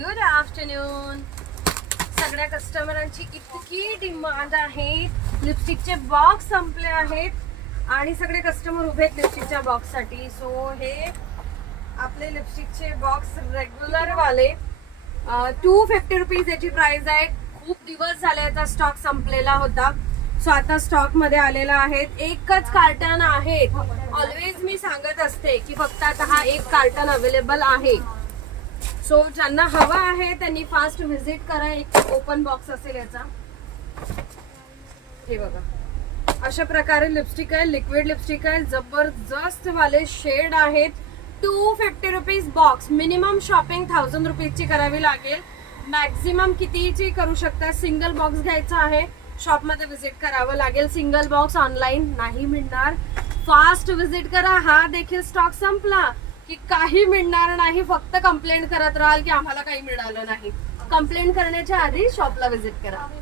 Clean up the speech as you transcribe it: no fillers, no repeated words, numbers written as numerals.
Good afternoon. सगळ्या कस्टमरांची इतकी demand आहे. लिपस्टिकचे बॉक्स संपले आहेत आणि सगळे कस्टमर उभे आहेत लिपस्टिकच्या बॉक्स साठी. सो हे आपले लिपस्टिकचे बॉक्स रेग्युलर वाले 250 रुपीज याची प्राइस आहे. खूप दिवस झाले याचा स्टॉक संपलेला होता. सो आता स्टॉक मध्ये आलेला आहे. एकच कार्टन आहे. ऑलवेज मी सांगत असते की फक्त आता हा एक कार्टन अवेलेबल आहे. सो ज्यांना हवा आहे त्यांनी फास्ट व्हिजिट करा. एक ओपन बॉक्स असेल याचा. हे बघा अशा प्रकारे लिपस्टिक आहे. लिक्विड लिपस्टिक आहे. जबरदस्त वाले शेड आहेत. 250 रुपीज बॉक्स. मिनिमम शॉपिंग 1000 रुपीजची करावी लागेल. मॅक्झिमम कितीची करू शकता. सिंगल बॉक्स घ्यायचा आहे. शॉप मध्ये व्हिजिट करावं लागेल. सिंगल बॉक्स ऑनलाईन नाही मिळणार. फास्ट व्हिजिट करा. हा देखील स्टॉक संपला की काही मिळणार नाही. फक्त कंप्लेंट करत राहाल की आम्हाला काही मिळालं नाही. कंप्लेंट करण्याच्या आधी शॉपला व्हिजिट करा.